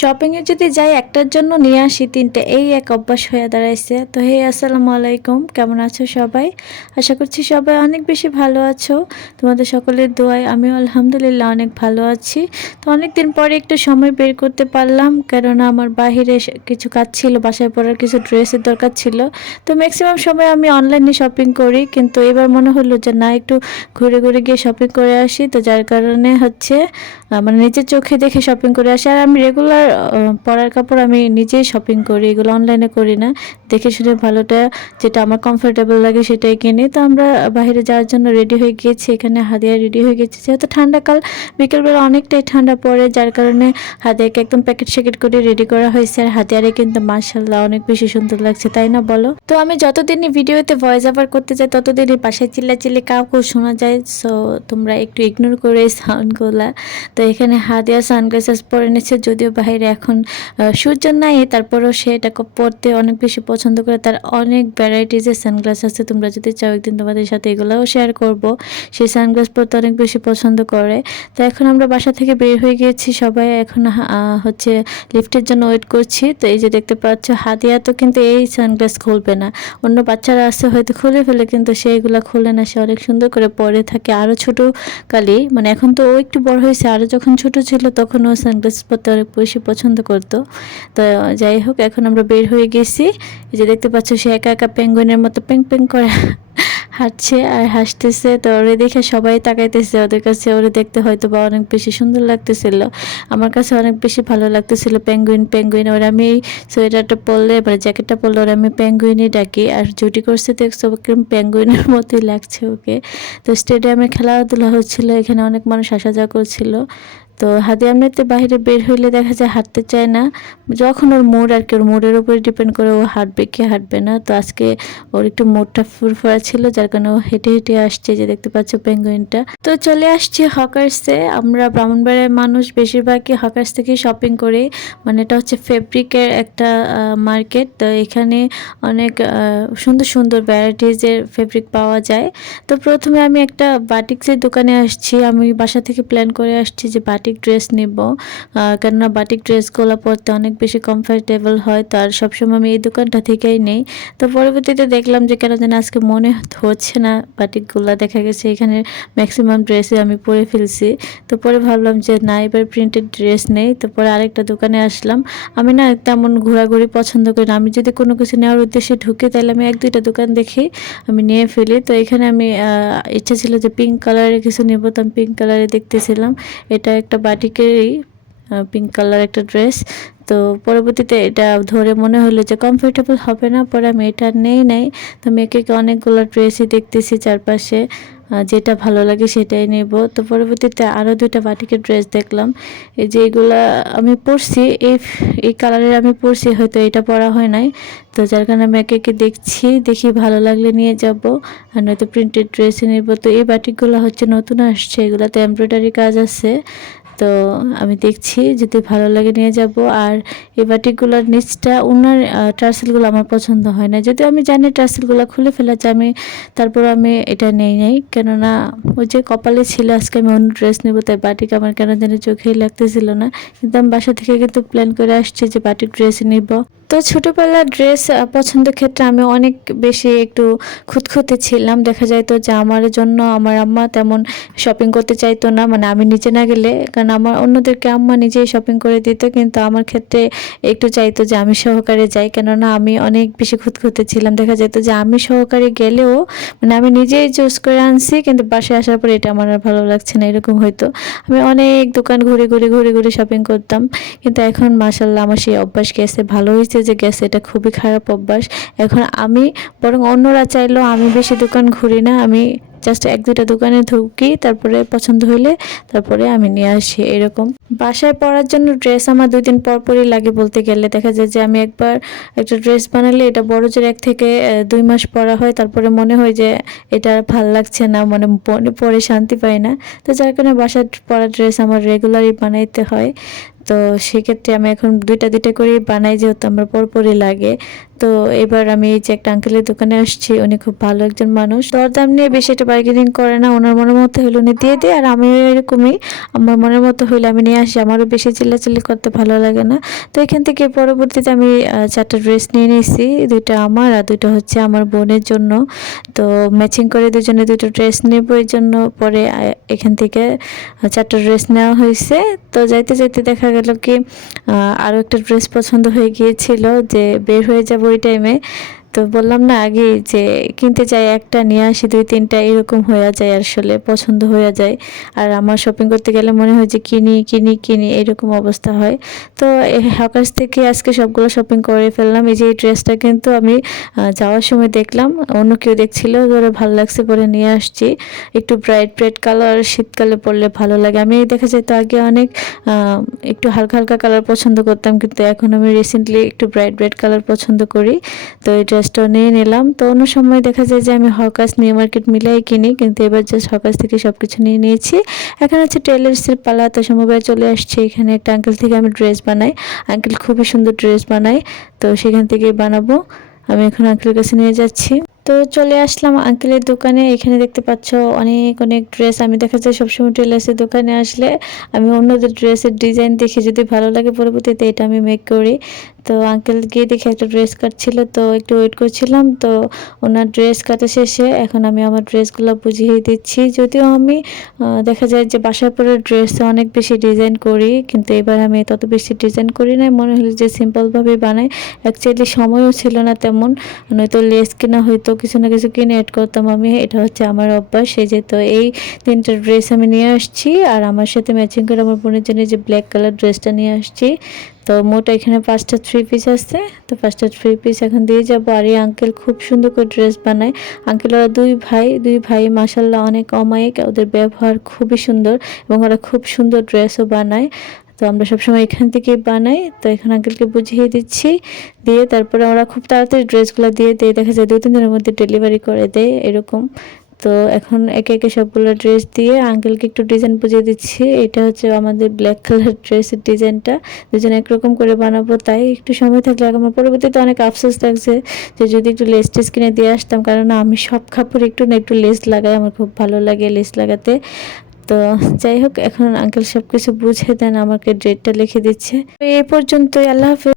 শপিংয়ে যদি যাই, একটার জন্য নিয়ে আসি তিনটে, এই এক অভ্যাস হয়ে দাঁড়াইছে। তো হে, আসসালামু আলাইকুম, কেমন আছো সবাই? আশা করছি সবাই অনেক বেশি ভালো আছো। তোমাদের সকলের দোয়ায় আমিও আলহামদুলিল্লাহ অনেক ভালো আছি। তো অনেক দিন পরে একটু সময় বের করতে পারলাম, কেননা আমার বাহিরে কিছু কাজ ছিল, বাসায় পরার কিছু ড্রেসের দরকার ছিল। তো ম্যাক্সিমাম সময় আমি অনলাইনে শপিং করি, কিন্তু এবার মনে হলো যে না, একটু ঘুরে ঘুরে গিয়ে শপিং করে আসি। তো যার কারণে হচ্ছে মানে নিজের চোখে দেখে শপিং করে আসি। আর আমি রেগুলার পরার কাপড় আমি নিজেই শপিং করি, এগুলো অনলাইনে করি না। দেখে শুনে ভালোটা, যেটা আমার কমফোর্টেবল লাগে সেটাই কিনি। তো আমরা বাইরে যাওয়ার জন্য রেডি হয়ে গিয়েছি, এখানে হাদিয়া রেডি হয়ে গেছি যেহেতু ঠান্ডাকাল বিকেলবেলা অনেকটাই ঠান্ডা পড়ে, যার কারণে হাদিয়াকে একদম প্যাকেট স্যাকেট করে রেডি করা হয়েছে। আর হাদিয়ারে কিন্তু মার্শাল্লাহ অনেক বেশি সুন্দর লাগছে, তাই না বলো? তো আমি যতদিনই ভিডিওতে ভয়েস ওভার করতে যাই, ততদিনই পাশে চিল্লা চিল্লি কাউকেও শোনা যায়। সো তোমরা একটু ইগনোর করে সাউন্ডগুলা তো এখানে হাদিয়া সানগ্লাসেস পরে নিচ্ছে, যদিও বাইরে এখন সূর্য নাই, তারপরেও সে এটাকে পরতে অনেক বেশি পছন্দ করে। তার অনেক ভ্যারাইটিজের সানগ্লাস আছে। তোমরা যদি চাও একদিন তোমাদের সাথে এগুলোও শেয়ার করব। সেই সানগ্লাস পরতে অনেক বেশি পছন্দ করে। তো এখন আমরা বাসা থেকে বের হয়ে গিয়েছি সবাই। এখন হচ্ছে লিফটের জন্য ওয়েট করছি। তো এই যে দেখতে পাচ্ছ, হাদিয়া তো কিন্তু এই সানগ্লাস খুলবে না। অন্য বাচ্চারা আসছে হয়তো খুলে ফেলে, কিন্তু সে এগুলো খুলে না। সে অনেক সুন্দর করে পরে থাকে। আরও ছোটো কালি মানে এখন তো ও একটু বড় হয়েছে। আরও যখন ছোট ছিল, তখন ও সানগ্লাস পরতে অনেক বেশি পছন্দ করতো। তো যাই হোক, এখন আমরা বের হয়ে গেছি। যে দেখতে পাচ্ছ, সে একা একা পেঙ্গুইনের মতো পেং পেং করে হাঁটছে আর হাসতেছে। তো ওরে দেখে সবাই তাকাইতেছে ওদের কাছে। ওরে দেখতে হয়তো বা অনেক বেশি সুন্দর লাগতেছিল। আমার কাছে অনেক বেশি ভালো লাগতেছিল পেঙ্গুইন পেঙ্গুইন ওরা আমি সোয়েটারটা পরলে মানে জ্যাকেটটা পরলে ওরা আমি পেঙ্গুইনই ডাকি। আর জুটি করছে তো একদম পেঙ্গুইনের মতোই লাগছে ওকে। তো স্টেডিয়ামে খেলাধুলা হচ্ছিল, এখানে অনেক মানুষ আসা যাওয়া করছিল। তো হাতে এমনিতে বাইরে বের হইলে দেখা যায় হাঁটতে চায় না। যখন ওর মুড আর কি, ওর মুডের উপরে ডিপেন্ড করে ও হাঁটবে কি হাঁটবে না। তো আজকে ওর একটু মুডটা ফুরফুরা ছিল, যার কারণে ও হেঁটে হেঁটে আসছে যে দেখতে পাচ্ছ পেঙ্গুইনটা তো চলে আসছি হকার্সে আমরা ব্রাহ্মণবাড়ির মানুষ, বেশিরভাগই হকার্স থেকে শপিং করি। মানে এটা হচ্ছে ফেব্রিকের একটা মার্কেট তো এখানে অনেক সুন্দর সুন্দর ভ্যারাইটিজের ফেব্রিক পাওয়া যায়। তো প্রথমে আমি একটা বাটিক্সের দোকানে আসছি। আমি বাসা থেকে প্ল্যান করে আসছি যে বাটিক ড্রেস নিব। কেননা বাটিক ড্রেসগুলো পরতে অনেক বেশি কমফোর্টেবল হয়, তো আর সবসময় আমি এই দোকানটা থেকেই নেই। তো পরবর্তীতে দেখলাম যে কেন যেন আজকে মনে হচ্ছে না বাটিকগুলো দেখা গেছে এখানে ম্যাক্সিমাম ড্রেসে আমি পরে ফেলছি। তো পরে ভাবলাম যে না, এবার প্রিন্টেড ড্রেস নেই। তো পরে আরেকটা দোকানে আসলাম। আমি না তেমন ঘোরাঘুরি পছন্দ করি না। আমি যদি কোনো কিছু নেওয়ার উদ্দেশ্যে ঢুকি, তাহলে আমি এক দুইটা দোকান দেখি, আমি নিয়ে ফেলি। তো এখানে আমি ইচ্ছা ছিল যে পিঙ্ক কালারের কিছু নেব, তো আমি পিঙ্ক কালারে দেখতেছিলাম। এটা একটা বাটিকেরই পিঙ্ক কালার একটা ড্রেস তো পরবর্তীতে এটা ধরে মনে হলো যে কমফোর্টেবল হবে না, পরে আমি এটা নেই নাই। তো মেয়েকে অনেকগুলো ড্রেসই দেখতেছি চারপাশে যেটা ভালো লাগে সেটাই নেব। তো পরবর্তীতে আরও দুইটা বাটিকের ড্রেস দেখলাম। এই যে এগুলা আমি পরছি, এই এই কালারের আমি পরছি, হয়তো এটা পরা হয় নাই। তো যার কারণে আমি একে একে দেখছি, দেখি ভালো লাগলে নিয়ে যাব, আর নয়তো প্রিন্টেড ড্রেসে নেব। তো এই বাটিকগুলো হচ্ছে নতুন আসছে, এগুলাতে এমব্রয়ডারি কাজ আছে। তো আমি দেখছি যদি ভালো লাগে নিয়ে যাব। আর এই বাটিকগুলোর নিচটা ওনার টার্সেলগুলো আমার পছন্দ হয় না। যদিও আমি জানি টার্সেলগুলো খুলে ফেলা যায় আমি তারপর আমি এটা নেই নাই। কেননা ওই যে কপালে ছিল, আজকে আমি অন্য ড্রেস নেব, তাই বাটিক আমার কেন জানি চোখেই লাগতেছিল না। কিন্তু আমি বাসা থেকে কিন্তু প্ল্যান করে আসছি যে বাটিক ড্রেস নিব। তো ছোটোবেলার ড্রেস পছন্দের ক্ষেত্রে আমি অনেক বেশি একটু খুঁতখুঁতে ছিলাম। দেখা যায় তো যে আমার জন্য আমার আম্মা তেমন শপিং করতে চাইতো না মানে আমি নিজে না গেলে, কারণ আমার অন্যদেরকে আম্মা নিজেই শপিং করে দিত, কিন্তু আমার ক্ষেত্রে একটু চাইতো যে আমি সহকারে যাই, কেননা আমি অনেক বেশি খুঁতখুঁতে ছিলাম। দেখা যেত যে আমি সহকারে গেলেও মানে আমি নিজেই চুজ করে আনছি, কিন্তু বাসায় আসার পর এটা আমার আর ভালো লাগছে না, এরকম হয়তো আমি অনেক দোকান ঘুরে ঘুরে ঘুরে ঘুরে শপিং করতাম, কিন্তু এখন মাসাল্লাহ আমার সেই অভ্যাস গেছে, ভালো হয়েছে যে গেছে, এটা খুবই খারাপ অভ্যাস। এখন আমি, বরং অন্যরা চাইলেও আমি বেশি দোকান ঘুরি না। আমি জাস্ট এক দুটা দোকানে ঢুকি, তারপরে পছন্দ হইলে তারপরে আমি নিয়ে আসি, এরকম। বাসায় পরার জন্য ড্রেস আমার দুই দিন পর পরই লাগে বলতে গেলে। দেখা যায় যে আমি একবার একটা ড্রেস বানালে এটা বড় জোর এক থেকে দুই মাস পরা হয়। তারপরে মনে হয় যে এটা ভালো লাগছে না মানে পরে শান্তি পাই না। তো যার কারণে বাসার পরা ড্রেস আমার রেগুলারই বানাইতে হয়। তো সেক্ষেত্রে আমি এখন দুইটা দুইটা করে বানাই যেহেতু আমার পরপরই লাগে। তো এবার আমি এই যে একটা আঙ্কেলের দোকানে আসছি, উনি খুব ভালো একজন মানুষ। দরদাম নিয়ে বেশি একটা বার্গেনিং করে না, ওনার মনের মতো হলো উনি দিয়ে দেয় আর আমি এরকমই। আমার মনের মতো হইলে আমি নিয়ে আসি। আমারও বেশি চিল্লাচিল্লি করতে ভালো লাগে না। তো এখান থেকে পরবর্তীতে আমি চারটা ড্রেস নিয়ে নিয়েছি দুইটা আমার আর দুইটা হচ্ছে আমার বোনের জন্য। তো ম্যাচিং করে দুজনে দুটো ড্রেস নেব এই জন্য। পরে এখান থেকে চারটা ড্রেস নেওয়া হয়েছে। তো যাইতে যাইতে দেখা গেল কি আরও একটা ড্রেস পছন্দ হয়ে গিয়েছিল যে বের হয়ে যাব ওই টাইমে তো বললাম না আগে যে কিনতে চাই একটা, নিয়ে আসি দুই, তিনটা, এরকম হয়ে যায় আসলে, পছন্দ হয়ে যায়। আর আমার শপিং করতে গেলে মনে হয় যে কিনি কিনি কিনি, এরকম অবস্থা হয়। তো হকার্স থেকে আজকে সবগুলো শপিং করে ফেললাম। এই যে এই ড্রেসটা কিন্তু আমি যাওয়ার সময় দেখলাম। অন্য কেউ দেখছিল, ধরে ভালো লাগছে পরে নিয়ে আসছি। একটু ব্রাইট ব্রাইট কালার শীতকালে পরলে ভালো লাগে। আমি দেখা যায় তো আগে অনেক একটু হালকা হালকা কালার পছন্দ করতাম। কিন্তু এখন আমি রিসেন্টলি একটু ব্রাইট ব্রাইট কালার পছন্দ করি। তো এই ড্রেসটা নিয়ে নিলাম। তো অন্য সময় দেখা যায় যে আমি হকাস নিয়ে মার্কেট মিলাই কিনি, কিন্তু এবার জাস্ট হকাস থেকে সব কিছু নিয়ে নিয়েছি। এখন হচ্ছে টেলার্সের পালা, তো সমবায় চলে আসছে। এখানে একটা আঙ্কেল থেকে আমি ড্রেস বানাই। আঙ্কেল খুবই সুন্দর ড্রেস বানাই তো সেখান থেকে বানাবো। আমি এখন আঙ্কেলের কাছে নিয়ে যাচ্ছি। তো চলে আসলাম আঙ্কেলের দোকানে। এখানে দেখতে পাচ্ছ অনেক অনেক ড্রেস আমি দেখা যায় সবসময় টেলার্সের দোকানে আসলে আমি অন্যদের ড্রেসের ডিজাইন দেখে যদি ভালো লাগে পরবর্তীতে এটা আমি মেক করি। তো আঙ্কেল গিয়ে দেখে একটা ড্রেস কাটছিল তো একটু ওয়েট করছিলাম। তো ওনার ড্রেস কাটা শেষে এখন আমি আমার ড্রেসগুলো বুঝিয়ে দিচ্ছি। যদিও আমি দেখা যায় যে বাসার পরে ড্রেসে অনেক বেশি ডিজাইন করি, কিন্তু এবার আমি তত বেশি ডিজাইন করি না মনে হলো যে সিম্পলভাবে বানাই। অ্যাকচুয়ালি সময়ও ছিল না তেমন। নয়তো লেস কেনা হয়তো কিছু না কিছু কিনে অ্যাড করতাম। আমি, এটা হচ্ছে আমার অভ্যাস। সেই যে তো এই তিনটা ড্রেস আমি নিয়ে আসছি আর আমার সাথে ম্যাচিং করে আমার বোনের জন্য যে ব্ল্যাক কালার ড্রেসটা নিয়ে আসছি। তো মোট এখানে পাঁচটা থ্রি পিস আছে। তো পাঁচটা থ্রি পিস এখন দিয়ে যাব। আর এই আঙ্কেল খুব সুন্দর করে ড্রেস বানায়। আঙ্কেল ওরা দুই ভাই দুই ভাই মাসাল্লাহ অনেক অমায়িক। ওদের ব্যবহার খুবই সুন্দর এবং ওরা খুব সুন্দর ড্রেসও বানায়। তো আমরা সবসময় এখান থেকেই বানাই। তো এখানে আঙ্কেলকে বুঝিয়ে দিচ্ছি। দিয়ে তারপরে ওরা খুব তাড়াতাড়ি ড্রেসগুলো দিয়ে দেয়। দেখা যায় দু তিন দিনের মধ্যে ডেলিভারি করে দেয় এরকম। তো এখন একে একে সবগুলো ড্রেস দিয়ে আঙ্কেলকে একটু ডিজাইন বুঝিয়ে দিচ্ছি। এটা হচ্ছে আমাদের ব্ল্যাক কালার ড্রেসের ডিজাইনটা। দুজন একরকম করে বানাবো, তাই একটু সময় থাকলে আমার পরবর্তীতে অনেক আফসোস থাকছে যে যদি একটু লেস টেস কিনে দিয়ে আসতাম। কারণ আমি সব কাপড় একটু না একটু লেস লাগাই, আমার খুব ভালো লাগে লেস লাগাতে। তো যাই হোক, এখন আঙ্কেল সবকিছু বুঝে দেন, আমাকে ডেটটা লিখে দিচ্ছে। এই পর্যন্তই, আল্লাহ হাফেজ।